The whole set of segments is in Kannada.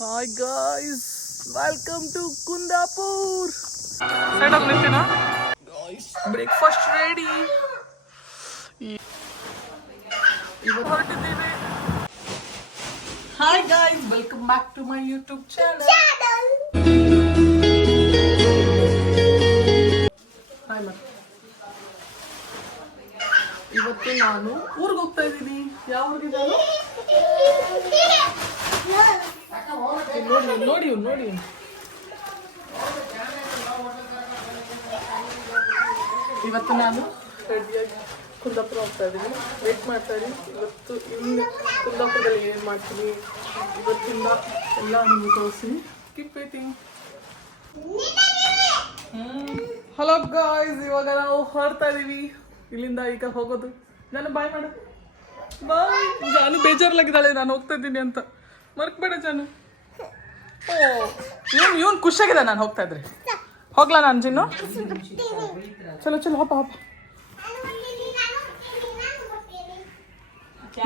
Hi guys, welcome to Kundapur. Set up Nitina. Guys, breakfast ready. Hi guys, welcome back to my YouTube channel. Hi ma. ಇವತ್ತು ನಾನು ಊರಿಗೆ ಹೋಗ್ತಾ ಇದ್ದೀನಿ. ಯಾವ ಊರಿಗೆ ನಾನು? ನೋಡಿ ಇವತ್ತು ನಾನು ರೆಡಿಯಾಗಿ ಕುಂದಾಪುರ ಹೋಗ್ತಾ ಇದ್ದೀನಿ. ವೇಟ್ ಮಾಡ್ತಾ ಇದ್ದೀನಿ. ಇವತ್ತು ಇಲ್ಲಿ ಕುಂದಾಪುರದಲ್ಲಿ ಏನು ಮಾಡ್ತೀನಿ ಇವತ್ತಿಂದ ಎಲ್ಲ ನಿಮಗೆ ತೋರಿಸ್ತೀನಿ. Keep waiting. ಹಲೋ ಗಾಯ್ಸ್, ಇವಾಗ ನಾವು ಹೊರಡ್ತಾ ಇದೀವಿ. ಇಲ್ಲಿಂದ ಈಗ ಹೋಗೋದು. ನಾನು ಬಾಯ್ ಮಾಡು. ಬಾಯ್. ಜಾನು ಬೇಜಾರಲಾಗಿದ್ದಾಳೆ ನಾನು ಹೋಗ್ತಾ ಇದ್ದೀನಿ ಅಂತ. ಮರ್ಕ್ಬೇಡ ಜಾನು. ಓ ಇವನು ಖುಷಿಯಾಗಿದೆ ನಾನು ಹೋಗ್ತಾ ಇದ್ರೆ. ಹೋಗ್ಲಾ ನಾನು ಜಿನ್ನು? ಚಲೋ ಹಪ್ಪ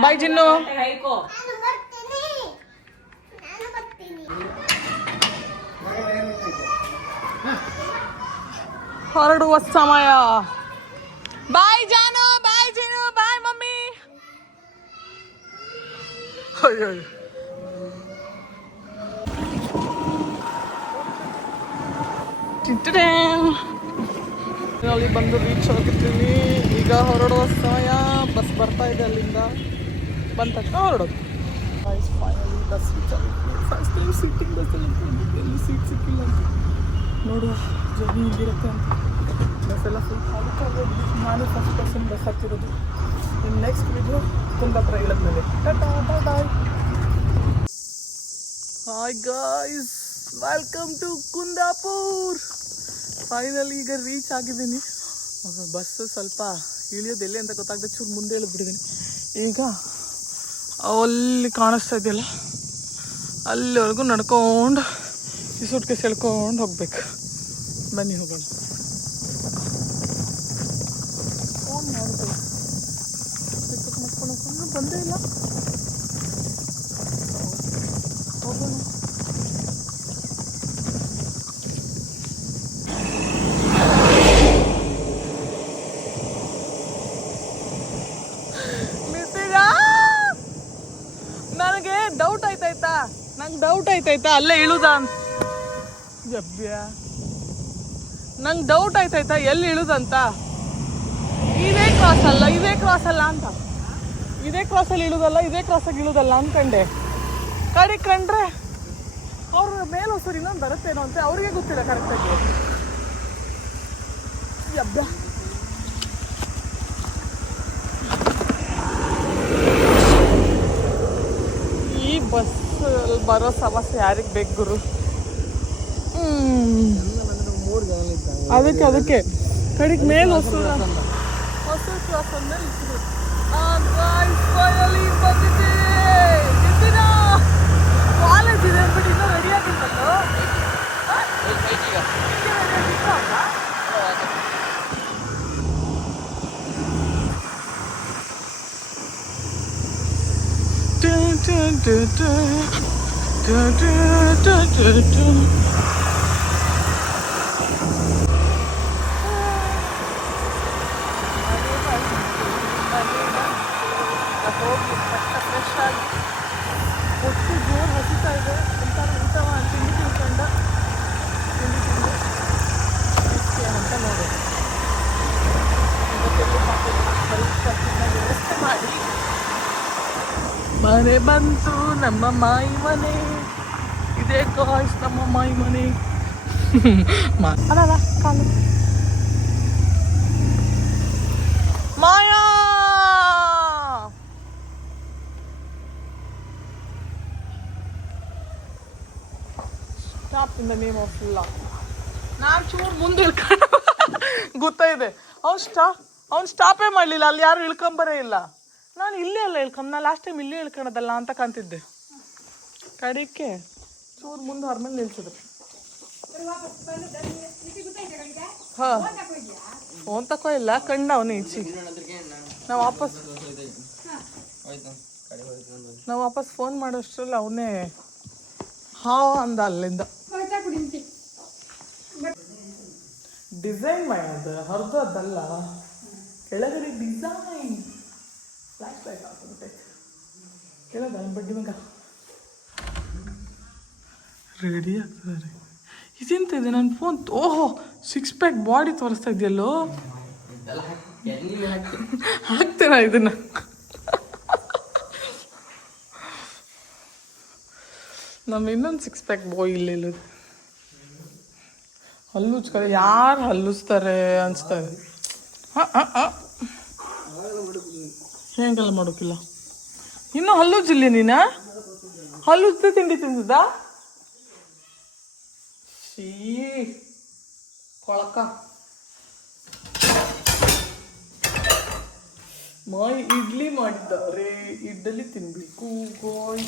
ಬಾಯ್ ಜಿನ್ನು. ಹೊರಡುವ ಸಮಯ. ಬಾಯ್ ಜಾನು, ಬಾಯ್ ಜಿನ್ನು, ಬಾಯ್ ಮಮ್ಮಿ. ಅಯ್ಯೋ ಅಲ್ಲಿ ಬಂದು ರೀಚ್ ಆಗಿರ್ತೀನಿ. ಈಗ ಹೊರಡುವ ಸಮಯ. ಬಸ್ ಬರ್ತಾ ಇದೆ ಅಲ್ಲಿಂದ. ಬಂದ ತಕ್ಷಣ ಹೊರಡೋದು. ಫೈನಲಿ ಬಸ್ ರೀಚ್ ಆಗಿರ್ತೀನಿ. ಫಸ್ಟ್ ಟೈಮ್ ಸಿಟ್ಟಿಂಗ್ ಬಸ್ಸಲ್ಲಿ ಎಲ್ಲಿ ಸೀಟ್ ಸಿಕ್ಕಿಲ್ಲ ಅಂತ ನೋಡುವ ಜರ್ನಿ ಹಿಂಗಿರುತ್ತೆ ಅಂತ. ಬಸ್ಸೆಲ್ಲ ಫುಲ್ ಖಾಲಿ. ನಾನು ಫಸ್ಟ್ ಪರ್ಸನ್ ಬಸ್ ಹತ್ತಿರೋದು. ಇನ್ನು ನೆಕ್ಸ್ಟ್ ವಿಡಿಯೋ ಕುಂದಾಪುರ ಇಳಿದ್ಮೇಲೆ. Tata bye bye. Hi guys, welcome to Kundapur. Finally ಈಗ ರೀಚ್ ಆಗಿದ್ದೀನಿ. ಬಸ್ಸು ಸ್ವಲ್ಪ ಇಳಿಯೋದು ಎಲ್ಲಿ ಅಂತ ಗೊತ್ತಾಗದೆ ಚೂರು ಮುಂದೆ ಇಳಿದ್ಬಿಟ್ಟಿದ್ದೀನಿ. ಈಗ ಅಲ್ಲಿ ಕಾಣಿಸ್ತಾ ಇದೆಯಲ್ಲ ಅಲ್ಲಿವರೆಗೂ ನಡ್ಕೊಂಡು ಈ ಸುಟ್ಕೇಸ್ ಎಳ್ಕೊಂಡು ಹೋಗ್ಬೇಕು. ಬನ್ನಿ ಹೋಗೋಣ. ಫೋನ್ ಮಾಡ್ಬೇಕು. ಮಾಡ್ಕೊಂಡು ಬಂದೇ ಇಲ್ಲ. ಹೋಗೋಣ. ನನಗೆ ಡೌಟ್ ಆಯ್ತಾಯ್ತಾ ಅಲ್ಲೇ ಇಳುದ ಅಂತ. ನಂಗೆ ಡೌಟ್ ಆಯ್ತಾಯ್ತಾ ಎಲ್ಲಿ ಇಳುದಂತ. ಇದೇ ಕ್ರಾಸ್ ಅಲ್ಲ ಅಂತ. ಇದೇ ಕ್ರಾಸಲ್ಲಿ ಇಳುದಲ್ಲ, ಇದೇ ಕ್ರಾಸಾಗಿ ಇಳುದಲ್ಲ ಅನ್ಕಂಡೆ. ಕಡೆ ಕಂಡ್ರೆ ಅವ್ರ ಮೇಲೆ ಹೊಸರು ಇನ್ನೊಂದು ಬರುತ್ತೇನೋ ಅಂತ ಅವ್ರಿಗೆ ಗೊತ್ತಿಲ್ಲ ಕರೆಕ್ಟಾಗಿ. ಈ ಬಸ್ ಬರೋ ಸಮಸ್ಯೆ ಯಾರಿಗೆ ಬೇಕು ಗುರು? ಅದಕ್ಕೆ ಕಡೆಗೆ ಮೇಲೆ ಹೊಸರು ಕ್ರಾಸ್ ಅಂದ್ಮೇಲೆ ಕಾಲೇಜ್ ಇದೆ ಅಂದ್ಬಿಟ್ಟು ಇನ್ನೂ ರೆಡಿ ಆಗಿರ್ಬೇಕು. ಫ್ರೆಶ್ ಆಗಿ ಹೊಟ್ಟೆ ಜೋರು ಹಸಿತಾ ಇದೆ. ಎಂತಾರು ಊಟ ತಿಂಡಿ ತಿಳ್ಕೊಂಡ ಅಂತ ನೋಡೋದು. ವ್ಯವಸ್ಥೆ ಮಾಡಿ ಮನೆ ಬಂತು. ನಮ್ಮ ಮಾಯಿ ಮನೆ ಇದೇ ಗಾಯ್ಸ್, ನಮ್ಮ ಮಾಯಿ ಮನೆ. ಅಲ್ಲ ಕಾಲು ಮಾಯಾ. Stop in the name of love. ನಾನು ಚೂರು ಮುಂದೆ ಇಳ್ಕೊಂಡು ಗೊತ್ತಾಯಿದೆ. ಅವ್ನು ಸ್ಟಾಪೇ ಮಾಡಲಿಲ್ಲ. ಅಲ್ಲಿ ಯಾರು ಇಳ್ಕೊಂಬರೇ ಇಲ್ಲ. ನಾನು ಇಲ್ಲೇ ಅಲ್ಲ ನಾನು ಲಾಸ್ಟ್ ಟೈಮ್ ಇಲ್ಲೇ ಇಳ್ಕೊಳೋದಲ್ಲ ಅಂತ ಕಾಣ್ತಿದ್ದೆ. ಕಡೆಗೆ ಚೂರು ಮುಂದೆ ಹೊರಮೇಲೆ ನಿಲ್ಸಿದ್ರು. ಹಾಂ ಫೋನ್ ತಕೋ ಇಲ್ಲ ಕಂಡ ಅವನು ಈಚೆಗೆ. ನಾವು ವಾಪಸ್ ಫೋನ್ ಮಾಡೋಷ್ಟ್ರಲ್ಲಿ ಅವನೇ ಹಾ ಅಂದ ಅಲ್ಲಿಂದ ಡಿಸೈನ್ ಮಾಡೋದು ಹರಿದದ್ದಲ್ಲ ಕೆಳಗಡೆ ಡಿಸೈನ್ ಫ್ಲಾಶ್ ಲೈಟ್ ಹಾಕೊಂಡೆ ಕೇಳೋದ ಬಡ್ಡಿ ಮಗ ರೆಡಿ ಆಗ್ತದೆ ಇದೆಂತ ಇದೆ ನನ್ನ ಫೋನ್ ಓಹೋ 6 ಪ್ಯಾಕ್ ಬಾಡಿ ತೋರಿಸ್ತಾ ಇದೆಯಲ್ಲೋ ಹಾಕ್ತೇನಾ ಇದನ್ನ ನಮ್ಮ ಇನ್ನೊಂದು 6 ಪ್ಯಾಕ್ ಬಾಯ್ ಇಲ್ಲ ಹಲ್ಲುಚ್ತಾರೆ ಯಾರು ಹಲ್ಲುಸ್ತಾರೆ ಅನಿಸ್ತಾರೆ ಹೇಗೆಲ್ಲ ಮಾಡೋಕ್ಕಿಲ್ಲ ಇನ್ನೂ ಹಲ್ಲುಜ್ಜಿಲ್ಲ ನೀನು ಹಲ್ಲುಜ್ಜೆ ತಿಂಡಿ ತಿಂದದಾ ಶೀ ಕೊಳಕ ಮಾಯಿ ಇಡ್ಲಿ ಮಾಡಿದ್ದಾರೆ ಇಡ್ಲಿ ತಿನ್ಬೇಕು ಗೋಯ್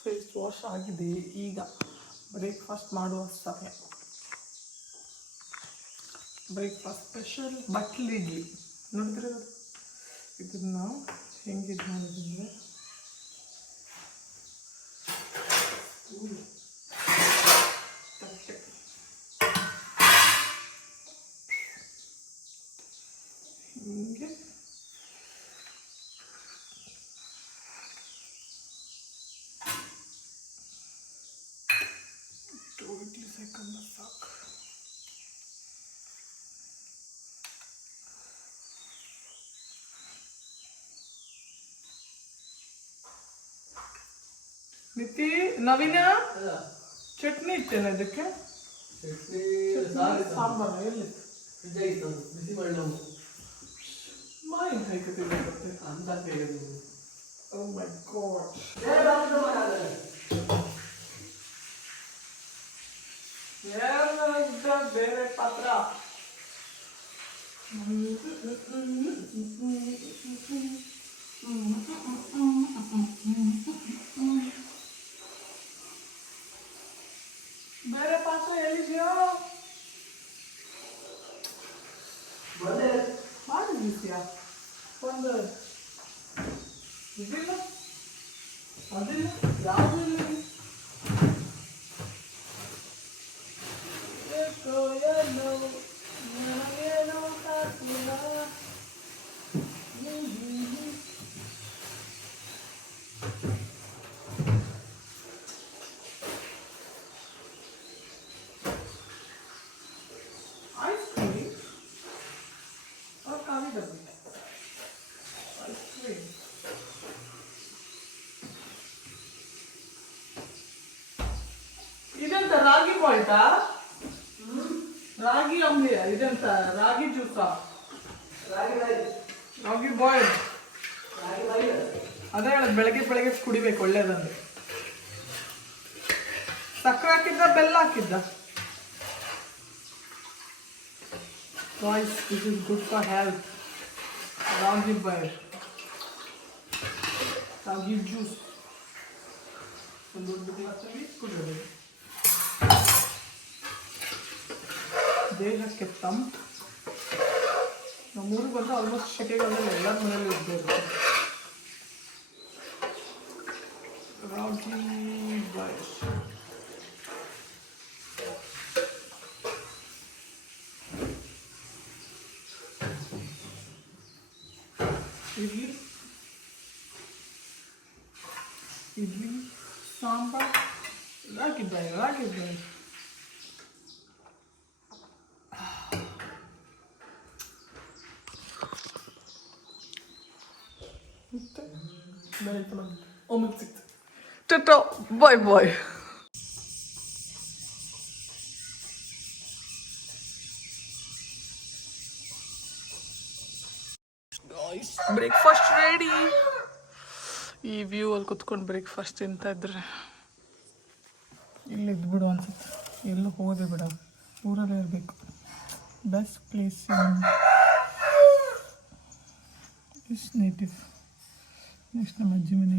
ಫೇಸ್ ವಾಶ್ ಆಗಿದೆ ಈಗ ಬ್ರೇಕ್ಫಾಸ್ಟ್ ಮಾಡುವ ಸಮಯ ಬ್ರೇಕ್ಫಾಸ್ಟ್ ಸ್ಪೆಷಲ್ ಬಟ್ಲು ಇಡ್ಲಿ ನೋಡಿದ್ರೆ ಇದನ್ನು ಹೆಂಗೆ ಮಾಡಿದ್ರೆ ಹಿಂಗೆ ಇಡ್ಲಿ ಸೆಕೆಂಡ್ ಸಾಕು ನಿತಿ ನವೀನ ಚಟ್ನಿ ಇಟ್ಟೇನೆ ಅದಕ್ಕೆ ಸಾಂಬಾರ ಎಲ್ಲಿ ಬಿಸಿ ಮಾಡಿ ಮಾವಿನಕಾಯಿ ಕಟ್ಟಿದ್ರೆ ಅಂತ ಓ ಮೈ ಗಾಡ್ ಬೇರೆ ಪಾತ್ರ ಬೇರೆ ಪಾತ್ರ ಎಲ್ಲಿದೆಯೋ ಮಾಡಿದ್ಯಾ ಒಂದು ಇದಿಲ್ಲ ಅದಿಲ್ಲ ಯಾವುದು ಇಲ್ಲ ಇದಂತ ರಾಗಿ ಬಾಯ್ತಾ ರಾಗಿ ಅಂಬ್ಲಿಯ ಇದಂತ ರಾಗಿ ಜ್ಯೂಸಾ ರಾಗಿ ಬಾಯ್ಲ್ ಅದೇ ಹೇಳೋದು ಬೆಳಗ್ಗೆ ಕುಡಿಬೇಕು ಒಳ್ಳೇದಂದ್ರೆ ಸಕ್ಕರೆ ಹಾಕಿದ್ದ ಬೆಲ್ಲ ಹಾಕಿದ್ದ boys this is good for health ragi boil ragi juice ಒಂದು ದೊಡ್ಡ ಗ್ಲಾಸಲ್ಲಿ ಕುಡಿಯೋದು ದೇಹಕ್ಕೆ ತಂಪು ನಮ್ಮೂರಿಗೆ ಬಂದರೆ ಆಲ್ಮೋಸ್ಟ್ ಸೆಕೆಗಾಲದಲ್ಲಿ ಎಲ್ಲರ ಮನೇಲಿ ಇರಬೇಕು ರಾಗಿ ಬಾಯ್ ಇಡ್ಲಿ ಸಾಂಬಾರ್ ರಾಗಿ ಬಾಯ್ Omid zit. Tata, bye bye. Guys, breakfast ready. ಈ ವ್ಯೂ ಅಲ್ಲಿ ಕುತ್ಕೊಂಡು ಬ್ರೇಕ್ಫಾಸ್ಟ್ ತಿಂತಾ ಇದ್ರೆ ಇಲ್ಲಿ ಇದ್ಬಿಡು ಅನ್ಸುತ್ತೆ ಎಲ್ಲೂ ಹೋದೆ ಬಿಡ ಊರಲ್ಲೇ ಇರಬೇಕು best place is native next ನಮ್ಮ ಅಜ್ಜಿ ಮನೆ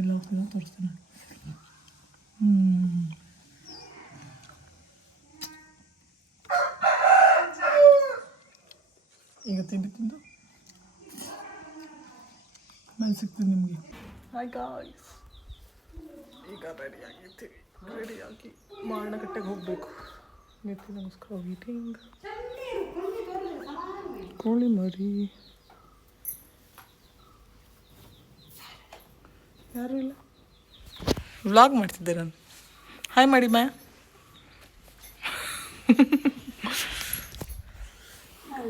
ಎಲ್ಲ ಹೋಗ್ತಿದ್ದ ತೋರಿಸ್ತೀನಿ. ಈಗ ತಿಂದು ನಾನು ಸಿಗ್ತೀನಿ ನಿಮಗೆ. ಹಾಯ್ ಗಾಯ್ಸ್, ಈಗ ರೆಡಿಯಾಗಿ ಮಾರಣಕಟ್ಟೆಗೆ ಹೋಗಬೇಕು. ನಿತಿನಗೋಸ್ಕರ ವೀಟಿಂಗ್. ಕೋಳಿ ಮರಿ ಯಾರೂ ಇಲ್ಲ. ವ್ಲಾಗ್ ಮಾಡ್ತಿದ್ದೆ ನಾನು. ಹಾಯ್ ಮಾಡಿ ಮಾ.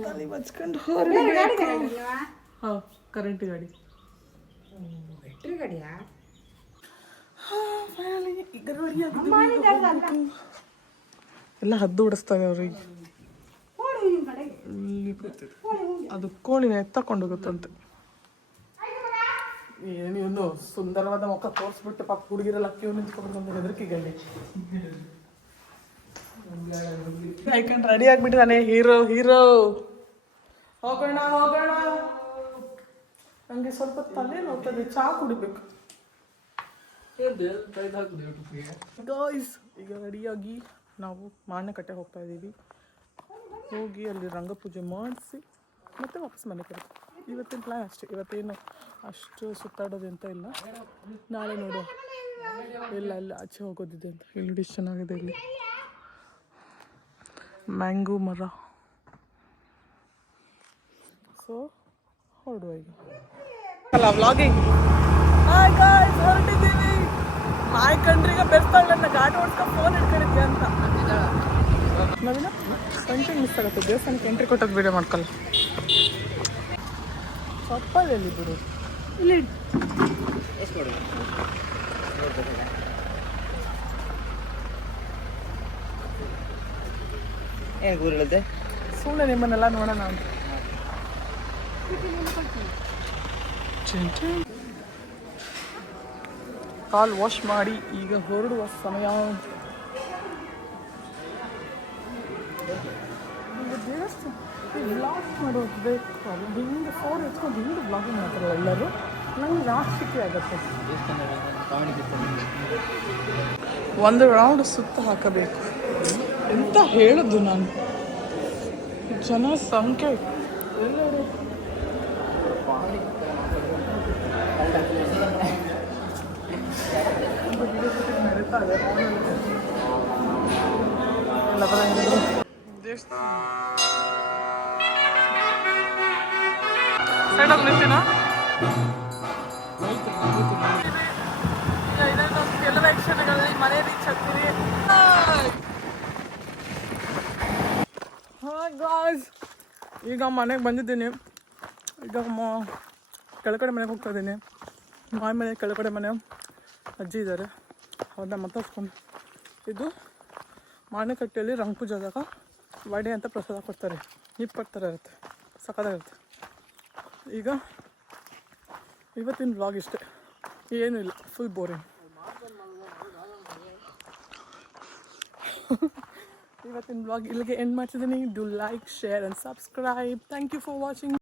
ತಲೆ ಬಚ್ಕೊಂಡು ಹಾಂ, ಕರೆಂಟ್ ಗಾಡಿ. ಎಲ್ಲ ಹದ್ದು ಉಡಿಸ್ತಾರೆ ಅವ್ರಿಗೆ. ಅದು ಕೋಳಿನ ಎತ್ತಕೊಂಡು ಹೋಗುತ್ತಂತೆ. ಏನು ಸುಂದರವಾದ ಮುಖ ತೋರಿಸ್ಬಿಟ್ಟು ಪಾಪ ಹುಡುಗಿರೆಲ್ಲ ಕ್ಯೂ ನಿಂತ್ಕೊಂಡು ಹೆದರಿಕೆಗಲ್ಲಿ ಯಾಕಂದ್ರೆ ರೆಡಿ ಆಗಿಬಿಟ್ಟಿದ್ದಾನೆ. ಹೀರೋ ಹೋಗೋಣ. ನನಗೆ ಸ್ವಲ್ಪ ತಲೆ ನೋಡ್ತದೆ, ಚಹಾ ಕುಡಿಬೇಕು. ಗಾಯ್ಸ್, ಈಗ ರೆಡಿಯಾಗಿ ನಾವು ಮಾರಣಕಟ್ಟೆ ಹೋಗ್ತಾ ಇದ್ದೀವಿ. ಹೋಗಿ ಅಲ್ಲಿ ರಂಗಪೂಜೆ ಮಾಡಿಸಿ ಮತ್ತೆ ವಾಪಸ್ ಮನೆ ಕಡೆ. ಇವತ್ತಿನ ಪ್ಲ್ಯಾನ್ ಅಷ್ಟೇ. ಇವತ್ತೇನು ಅಷ್ಟು ಸುತ್ತಾಡೋದಂತ ಇಲ್ಲ. ನಾಳೆ ನೋಡುವ ಎಲ್ಲ ಆಚೆ ಹೋಗೋದಿದೆ ಅಂತ. ಇಲ್ಲಿ ಎಷ್ಟು ಚೆನ್ನಾಗಿದೆ, ಇಲ್ಲಿ ಮ್ಯಾಂಗೋ ಮರ. ಸೊ ಹೊರಡುವ ಈಗ. ಅಲ್ಲ ವ್ಲಾಗಿಂಗ್. ಹಾಯ್ ಗಾಯ್ಸ್, ಹೊರಟಿದ್ದೀವಿ. ಮಾಯ್ ಕಂಡ್ರಿಗೆ ಬೆಸ್ತಾಗ ನನ್ನ ಗಾಡಿ ಓಡಿಸ್ಕೊಂಡು ಫೋನ್ ಇಟ್ಕೊಂಡಿದ್ದೆ ಅಂತ ನವೀನ ಕಂಟ್ರಿ ಮಿಸ್ ಆಗುತ್ತೆ. ದೇವಸ್ಥಾನಕ್ಕೆ ಎಂಟ್ರಿ ಕೊಟ್ಟದ್ದು ವೀಡಿಯೋ ಮಾಡ್ಕೊಳ್ಳ. ಚಪ್ಪಲ್ಲಿ ಬಿಡು ಇಲ್ಲಿ. ಏನು ಕೂರಿರುತ್ತೆ ಸುಮ್ಮನೆ ನಿಮ್ಮನ್ನೆಲ್ಲ ನೋಡೋಣ ಅಂತ. ಕಾಲು ವಾಶ್ ಮಾಡಿ ಈಗ ಹೊರಡುವ ಸಮಯ. ವ್ಲಾಗ್ ಮಾಡೋದು ಬೇಕು. ಹಿಂಗೆ ಫೋನ್ ಎತ್ಕೊಂಡು ಹಿಂಗೆ ವ್ಲಾಗಿಂಗ್ ಮಾಡ್ತಾರಲ್ಲ ಎಲ್ಲರೂ. ನಂಗೆ ನಾಚಿಕೆ ಆಗುತ್ತೆ. ಒಂದು ರೌಂಡ್ ಸುತ್ತ ಹಾಕಬೇಕು ಎಂತ ಹೇಳೋದು ನಾನು. ಜನ ಸಂಖ್ಯೆ ಎಲ್ಲರೂ ನಡೀತಾ ಇದೆ. ಸೈಡಾಗಿ ನಿಂತೀನ ಎಲ್ಲ ಕ್ಷಣಗಳಲ್ಲಿ ಮನೆ ರೀಚ್ ಆಗ್ತೀವಿ. ಹಾಯ್ ಗಾಯ್ಸ್, ಈಗ ಮನೆಗೆ ಬಂದಿದ್ದೀನಿ. ಈಗ ಕೆಳಗಡೆ ಮನೆಗೆ ಹೋಗ್ತಾ ಇದ್ದೀನಿ. ಮಾಯ ಮನೆ ಕೆಳಗಡೆ ಮನೆ ಅಜ್ಜಿ ಇದ್ದಾರೆ, ಅವ್ರನ್ನ ಮಾತಾಡ್ಸ್ಕೊಂಡು. ಇದು ಮಾರಣಕಟ್ಟೆಯಲ್ಲಿ ರಂಗಪೂಜಾದಾಗ ವಡೆ ಅಂತ ಪ್ರಸಾದ ಕೊಡ್ತಾರೆ. ನಿಪ್ಪಟ್ಟು ಇರುತ್ತೆ, ಸಖತ್ತಾಗಿರುತ್ತೆ. ಈಗ ಇವತ್ತಿನ ವ್ಲಾಗ್ ಇಷ್ಟೇ, ಏನೂ ಇಲ್ಲ, ಫುಲ್ ಬೋರಿಂಗ್. ಇವತ್ತಿನ ವ್ಲಾಗ್ ಇಲ್ಲಿಗೆ ಎಂಡ್ ಮಾಡ್ತಿದ್ದೀನಿ. Do like, share and subscribe. Thank you for watching.